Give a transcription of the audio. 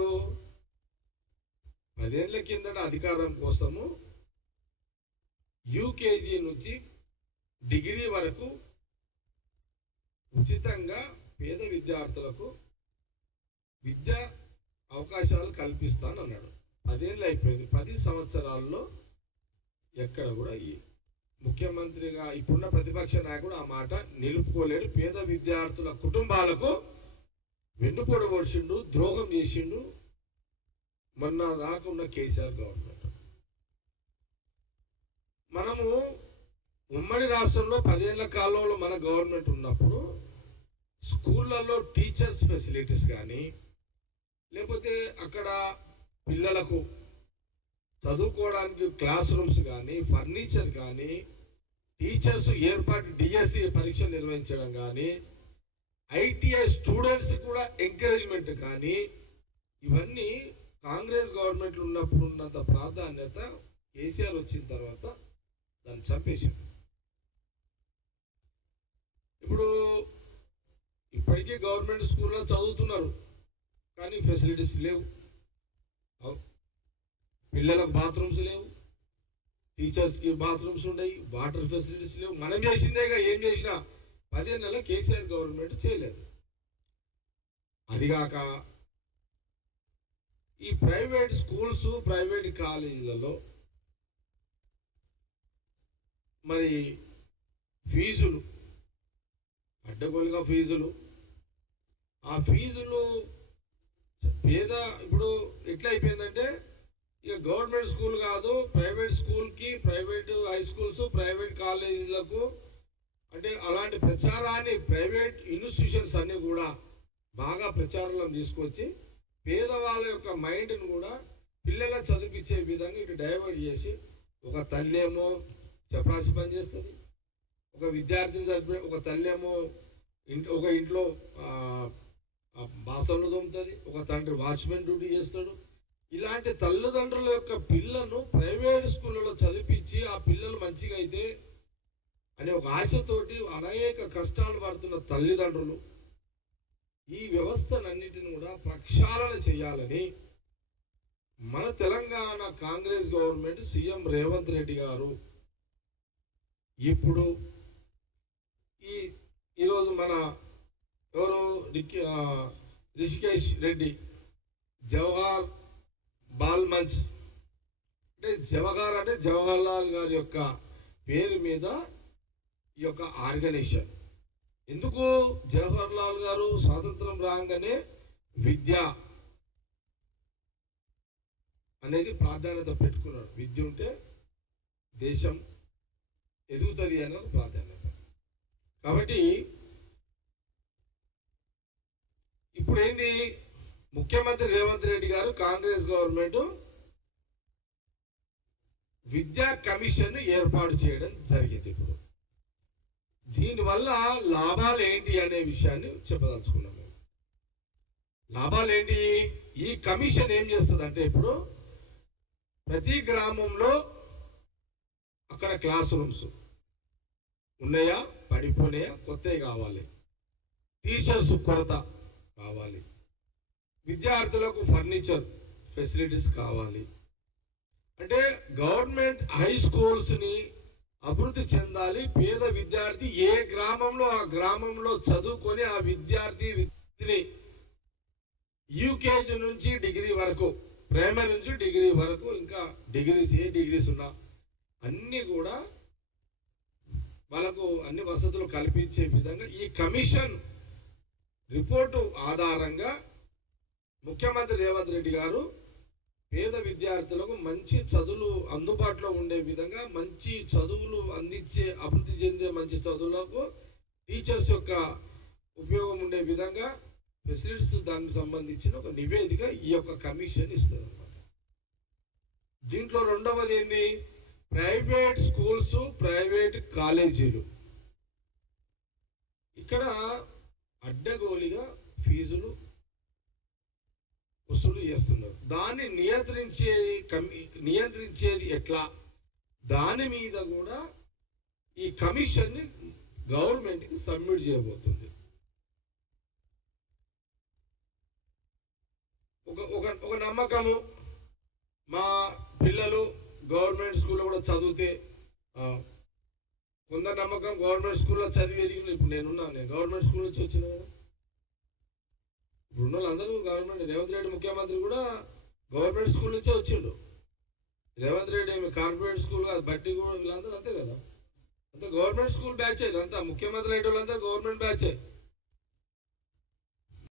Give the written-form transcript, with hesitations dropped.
ఏమన్నాడు? 10 ఏళ్ల కిందట అధికారం కోసము యూకేజీ నుంచి డిగ్రీ వరకు ఉచితంగా పేద విద్యార్థులకు విద్యా అవకాశాలు కల్పిస్తానన్నాడు. 10 ఏళ్ళు అయిపోయింది. 10 సంవత్సరాల్లో ఎక్కడ కూడా ఈ ముఖ్యమంత్రిగా ఇప్పుడున్న ప్రతిపక్ష నాయకుడు ఆ మాట నిలుపుకోలేడు. పేద విద్యార్థుల కుటుంబాలకు వెన్నుపోటు పొడిచిండు, ద్రోహం చేసిండు మొన్న దాకున్న కేసీఆర్ గవర్నమెంట్. మనము ఉమ్మడి రాష్ట్రంలో 10 ఏళ్ల కాలంలో మన గవర్నమెంట్ ఉన్నప్పుడు స్కూళ్ళల్లో టీచర్స్ ఫెసిలిటీస్ కానీ, లేకపోతే అక్కడ పిల్లలకు చదువుకోవడానికి క్లాస్ రూమ్స్ కానీ, ఫర్నిచర్ కానీ, టీచర్స్ ఏర్పాటు డిఎస్సి పరీక్షలు నిర్వహించడం కానీ, ఐటీఐ స్టూడెంట్స్ కూడా ఎంకరేజ్మెంట్ కానీ, ఇవన్నీ కాంగ్రెస్ గవర్నమెంట్లు ఉన్నప్పుడు ఉన్నంత ప్రాధాన్యత కేసీఆర్ వచ్చిన తర్వాత దాన్ని చంపేశారు. ఇప్పుడు ఇప్పటికీ గవర్నమెంట్ స్కూల్లో చదువుతున్నారు కానీ ఫెసిలిటీస్ లేవు. పిల్లలకు బాత్రూమ్స్ లేవు, టీచర్స్కి బాత్రూమ్స్ ఉన్నాయి, వాటర్ ఫెసిలిటీస్ లేవు. మనం చేసిందేగా, ఏం చేసినా 10 ఏళ్ళ కేసీఆర్ గవర్నమెంట్ చేయలేదు. అదిగాక ఈ ప్రైవేట్ స్కూల్స్, ప్రైవేట్ కాలేజీలలో మరి ఫీజులు అడ్డగోలుగా ఫీజులు, ఆ ఫీజులు పేద ఇప్పుడు ఎట్లా అయిపోయిందంటే ఇక గవర్నమెంట్ స్కూల్ కాదు, ప్రైవేట్ స్కూల్కి, ప్రైవేట్ హై స్కూల్స్, ప్రైవేట్ కాలేజీలకు అంటే అలాంటి ప్రచారాన్ని ప్రైవేట్ ఇన్స్టిట్యూషన్స్ అన్ని కూడా బాగా ప్రచారంలో తీసుకొచ్చి పేదవాళ్ళ యొక్క మైండ్ను కూడా పిల్లల చదివించే విధంగా ఇటు డైవర్ట్ చేసి, ఒక తల్లేమో చపరాసి పని చేస్తుంది, ఒక విద్యార్థిని చదివే ఒక తల్లేమో ఒక ఇంట్లో బాసనలు తోముతుంది, ఒక తండ్రి వాచ్మెన్ డ్యూటీ చేస్తాడు. ఇలాంటి తల్లిదండ్రుల యొక్క పిల్లలను ప్రైవేట్ స్కూళ్ళలో చదివించి ఆ పిల్లలు మంచిగా అయితే అనే ఒక ఆశతోటి అనేక కష్టాలు పడుతున్న తల్లిదండ్రులు ఈ వ్యవస్థనన్నిటిని కూడా ప్రక్షాళన చేయాలని మన తెలంగాణ కాంగ్రెస్ గవర్నమెంట్ సీఎం రేవంత్ రెడ్డి గారు ఇప్పుడు ఈరోజు మన ఎవరు రిషికేష్ రెడ్డి జవహర్ బాల్ మంచ్ అంటే జవహర్ లాల్ గారి యొక్క పేరు మీద ఈ యొక్క ఆర్గనైజేషన్. ఎందుకు జవహర్ లాల్ గారు స్వాతంత్రం రాగానే విద్య అనేది ప్రాధాన్యత పెట్టుకున్నాడు. విద్య ఉంటే దేశం ఎదుగుతుంది అనే ప్రాధాన్యత. కాబట్టి ఇప్పుడు ఏంది, ముఖ్యమంత్రి రేవంత్ రెడ్డి గారు కాంగ్రెస్ గవర్నమెంట్ విద్యా కమిషన్ ఏర్పాటు చేయడం జరిగింది. ఇప్పుడు దీనివల్ల లాభాలు ఏంటి అనే విషయాన్ని చెప్పదలుచుకున్నాం. లాభాలు ఏంటి? ఈ కమిషన్ ఏం చేస్తుంది అంటే, ఇప్పుడు ప్రతి గ్రామంలో అక్కడ క్లాస్ రూమ్స్ ఉన్నాయా, పడిపోయినాయా, కొత్తవి కావాలి, టీచర్స్ కొరత కావాలి, విద్యార్థులకు ఫర్నిచర్ ఫెసిలిటీస్ కావాలి. అంటే గవర్నమెంట్ హై స్కూల్స్ని అభివృద్ధి చెందాలి. పేద విద్యార్థి ఏ గ్రామంలో ఆ గ్రామంలో చదువుకొని ఆ విద్యార్థిని యూకేజీ నుంచి డిగ్రీ వరకు, ప్రైమరీ నుంచి డిగ్రీ వరకు, ఇంకా డిగ్రీస్ ఏ డిగ్రీస్ ఉన్నా అన్నీ కూడా వాళ్ళకు అన్ని వసతులు కల్పించే విధంగా ఈ కమిషన్ రిపోర్టు ఆధారంగా ముఖ్యమంత్రి రేవంత్ రెడ్డి గారు పేద విద్యార్థులకు మంచి చదువులు అందుబాటులో ఉండే విధంగా, మంచి చదువులు అందించే, అభివృద్ధి చెందే మంచి చదువులకు టీచర్స్ యొక్క ఉపయోగం ఉండే విధంగా ఫెసిలిటీస్ దానికి సంబంధించిన ఒక నివేదిక ఈ యొక్క కమిషన్ ఇస్తుంది అన్నమాట. దీంట్లో రెండవది ఏంది, ప్రైవేట్ స్కూల్స్, ప్రైవేట్ కాలేజీలు ఇక్కడ అడ్డగోలిగా ఫీజులు వసూలు చేస్తున్నారు. దాన్ని నియంత్రించేది ఎట్లా, దాని మీద కూడా ఈ కమిషన్ ని గవర్నమెంట్ కి సబ్మిట్ చేయబోతుంది. ఒక నమ్మకము, మా పిల్లలు గవర్నమెంట్ స్కూల్లో కూడా చదివితే కొంత నమ్మకం, గవర్నమెంట్ స్కూల్లో చదివి ఎదిగిన. ఇప్పుడు నేను గవర్నమెంట్ స్కూల్ నుంచి వచ్చిన కదా. ఇప్పుడు అందరూ గవర్నమెంట్, రేవంత్ రెడ్డి ముఖ్యమంత్రి కూడా గవర్నమెంట్ స్కూల్ నుంచే వచ్చిండు. రేవంత్ రెడ్డి ఏమి కార్పొరేట్ స్కూల్ కాదు, బట్టి కూడా వీళ్ళందరూ అంతే కదా, అంతే గవర్నమెంట్ స్కూల్ బ్యాచ్. ఇదంతా ముఖ్యమంత్రి అయ్యే వాళ్ళంతా గవర్నమెంట్ బ్యాచే.